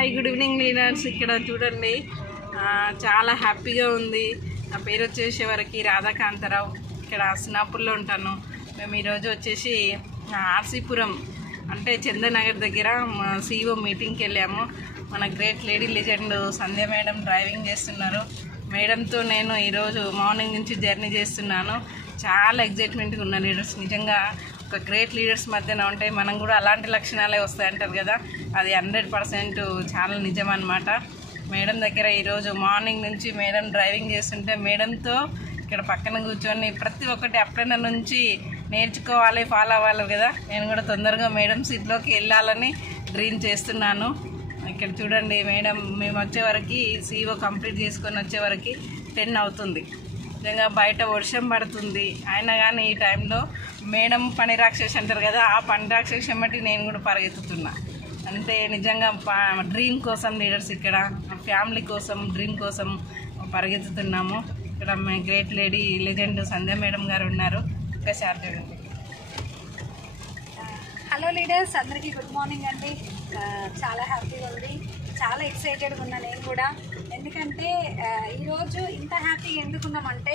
Hi good evening leaders. ఇక్కడ చూడండి చాలా హ్యాపీగా ఉంది. నా పేరు వచ్చేసేవరకు రాధాకాంతరావు. ఇక్కడ సినాపూర్లో ఉంటాను. మేము ఈరోజు వచ్చేసి ఆర్సీపురం అంటే చందనగర్ దగ్గర CEO మీటింగ్కి వెళ్ళాము. మన గ్రేట్ లేడీ లెజెండ్ సంధ్య మేడం డ్రైవింగ్ చేస్తున్నారు. మేడంతో నేను ఈరోజు మార్నింగ్ నుంచి జర్నీ చేస్తున్నాను. చాలా ఎగ్జైట్మెంట్గా ఉన్న లీడర్స్. నిజంగా ఒక గ్రేట్ లీడర్స్ మధ్యన ఉంటే మనం కూడా అలాంటి లక్షణాలే వస్తాయంటారు కదా, అది 100% చాలా నిజం అన్నమాట. మేడం దగ్గర ఈరోజు మార్నింగ్ నుంచి మేడం డ్రైవింగ్ చేస్తుంటే మేడంతో ఇక్కడ పక్కన కూర్చొని ప్రతి ఒక్కటి అప్పుడైనా నుంచి నేర్చుకోవాలి, ఫాలో అవ్వాలి కదా. నేను కూడా తొందరగా మేడం సీట్లోకి వెళ్ళాలని డ్రీమ్ చేస్తున్నాను. ఇక్కడ చూడండి మేడం మేము వచ్చేవరకు CEO కంప్లీట్ చేసుకొని వచ్చేవరకు 10 అవుతుంది. నిజంగా బయట వర్షం పడుతుంది, అయినా కానీ ఈ టైంలో మేడం పని రాక్షసి అంటారు కదా, ఆ పని రాక్షసి బట్టి నేను కూడా పరిగెత్తుతున్నా. అంటే నిజంగా డ్రీమ్ కోసం లీడర్స్, ఇక్కడ ఫ్యామిలీ కోసం డ్రీమ్ కోసం పరిగెత్తుతున్నాము. ఇక్కడ మా గ్రేట్ లేడీ లెజెండ్ సంధ్య మేడం గారు ఉన్నారు. ఒకసారి చూడండి. హలో లీడర్స్, అందరికీ గుడ్ మార్నింగ్ అండి. చాలా హ్యాపీగా ఉంది, చాలా ఎక్సైటెడ్గా ఉన్నా నేను కూడా. ఎందుకంటే ఈరోజు ఇంత హ్యాపీగా ఎందుకున్నామంటే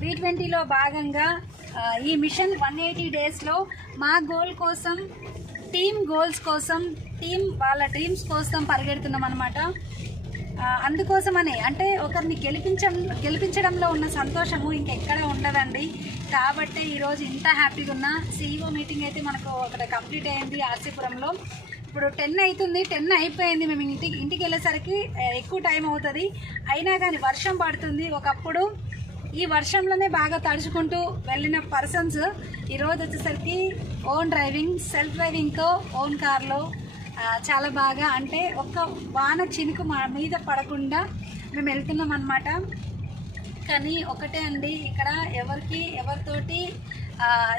V20లో భాగంగా ఈ మిషన్ 180 డేస్లో మా గోల్ కోసం, టీమ్ గోల్స్ కోసం, టీమ్ వాళ్ళ డ్రీమ్స్ కోసం పరిగెడుతున్నాం అనమాట. అందుకోసమని అంటే ఒకరిని గెలిపించడంలో ఉన్న సంతోషము ఇంకెక్కడ ఉండదండి. కాబట్టి ఈరోజు ఇంత హ్యాపీగా ఉన్న CEO మీటింగ్ అయితే మనకు అక్కడ కంప్లీట్ అయింది ఆర్సీపురంలో. ఇప్పుడు 10 అవుతుంది, 10 అయిపోయింది. మేము ఇంటికి వెళ్ళేసరికి ఎక్కువ టైం అవుతుంది. అయినా కానీ వర్షం పడుతుంది. ఒకప్పుడు ఈ వర్షంలోనే బాగా తడుచుకుంటూ వెళ్ళిన పర్సన్స్ ఈరోజు వచ్చేసరికి ఓన్ డ్రైవింగ్, సెల్ఫ్ డ్రైవింగ్తో ఓన్ కార్లో చాలా బాగా, అంటే ఒక్క వాన చినుకు మా మీద పడకుండా మేము వెళ్తున్నాం అన్నమాట. కానీ ఒకటే అండి, ఇక్కడ ఎవరితోటి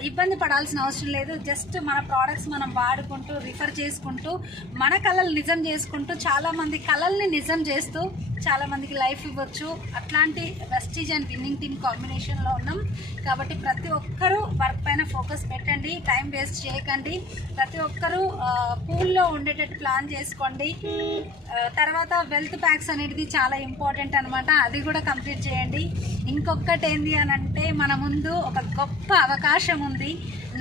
ఇబ్బంది పడాల్సిన అవసరం లేదు. జస్ట్ మన ప్రోడక్ట్స్ మనం వాడుకుంటూ, రిఫర్ చేసుకుంటూ, మన కళలు నిజం చేసుకుంటూ, చాలామంది కళల్ని నిజం చేస్తూ చాలామందికి లైఫ్ ఇవ్వచ్చు. అట్లాంటి వెస్టీజ్ అండ్ విన్నింగ్ టీమ్ కాంబినేషన్లో ఉన్నాం. కాబట్టి ప్రతి ఒక్కరూ వర్క్ పైన ఫోకస్ పెట్టండి, టైం వేస్ట్ చేయకండి. ప్రతి ఒక్కరూ పూల్లో ఉండేటట్టు ప్లాన్ చేసుకోండి. తర్వాత వెల్త్ ప్యాక్స్ అనేది చాలా ఇంపార్టెంట్ అనమాట, అది కూడా కంప్లీట్ చేయండి. ఇంకొకటి ఏంది అని అంటే, మన ముందు ఒక గొప్ప అవకాశం ఉంది.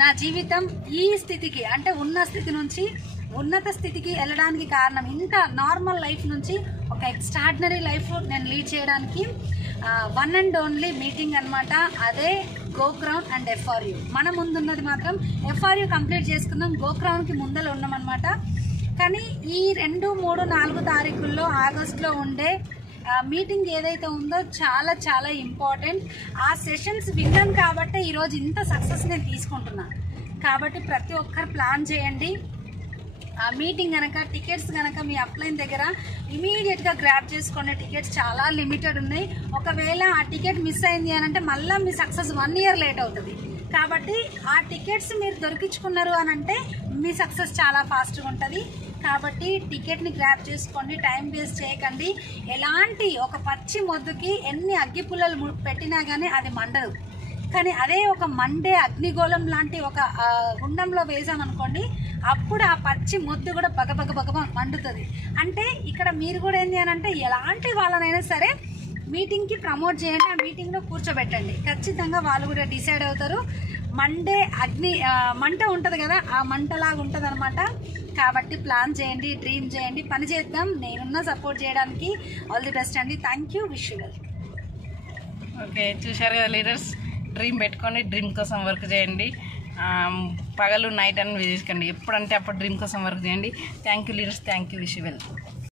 నా జీవితం ఈ స్థితికి, అంటే ఉన్న స్థితి నుంచి ఉన్నత స్థితికి వెళ్ళడానికి కారణం, ఇంత నార్మల్ లైఫ్ నుంచి ఒక ఎక్స్ట్రాడినరీ లైఫ్ నేను లీడ్ చేయడానికి వన్ అండ్ ఓన్లీ మీటింగ్ అనమాట. అదే గోక్రౌన్ అండ్ FRU. మన ముందున్నది మాత్రం FRU కంప్లీట్ చేసుకున్నాం, గోక్రౌన్కి ముందర ఉన్నామన్నమాట. కానీ ఈ 2, 3, 4 తారీఖుల్లో ఆగస్టులో ఉండే మీటింగ్ ఏదైతే ఉందో చాలా చాలా ఇంపార్టెంట్. ఆ సెషన్స్ విన్నాను కాబట్టి ఈరోజు ఇంత సక్సెస్ నేను తీసుకుంటున్నాను. కాబట్టి ప్రతి ఒక్కరు ప్లాన్ చేయండి. ఆ మీటింగ్ కనుక, టికెట్స్ కనుక మీ అప్లైన్ దగ్గర ఇమీడియట్గా గ్రాప్ చేసుకోండి. టికెట్స్ చాలా లిమిటెడ్ ఉన్నాయి. ఒకవేళ ఆ టికెట్ మిస్ అయింది అని అంటే మళ్ళీ మీ సక్సెస్ 1 ఇయర్ లేట్ అవుతుంది. కాబట్టి ఆ టికెట్స్ మీరు దొరికించుకున్నారు అని అంటే మీ సక్సెస్ చాలా ఫాస్ట్గా ఉంటుంది. కాబట్టి టికెట్ని గ్రాప్ చేసుకోండి, టైం వేస్ట్ చేయకండి. ఎలాంటి ఒక పచ్చి మొద్దుకి ఎన్ని అగ్గిపుల్లలు పెట్టినా కానీ అది మండదు. కానీ అదే ఒక మండే అగ్నిగోళం లాంటి ఒక గుండంలో వేసామనుకోండి, అప్పుడు ఆ పచ్చి మొద్దు కూడా బగబగ మండుతుంది. అంటే ఇక్కడ మీరు కూడా ఏంటి అని అంటే, ఎలాంటి వాళ్ళనైనా సరే మీటింగ్కి ప్రమోట్ చేయండి, ఆ మీటింగ్లో కూర్చోబెట్టండి. ఖచ్చితంగా వాళ్ళు కూడా డిసైడ్ అవుతారు. మండే మంట ఉంటుంది కదా, ఆ మంటలాగా ఉంటుంది అనమాట. కాబట్టి ప్లాన్ చేయండి, డ్రీమ్ చేయండి, పని చేద్దాం. నేనున్న సపోర్ట్ చేయడానికి. ఆల్ ది బెస్ట్ అండి. Thank you. Wish you well. Okay, చూశారు కదా లీడర్స్. డ్రీమ్ పెట్టుకొని డ్రీమ్ కోసం వర్క్ చేయండి. పగలు నైట్ అని చేసుకోండి. ఎప్పుడంటే అప్పుడు డ్రీమ్ కోసం వర్క్ చేయండి. Thank you leaders. Thank you. Wish you well.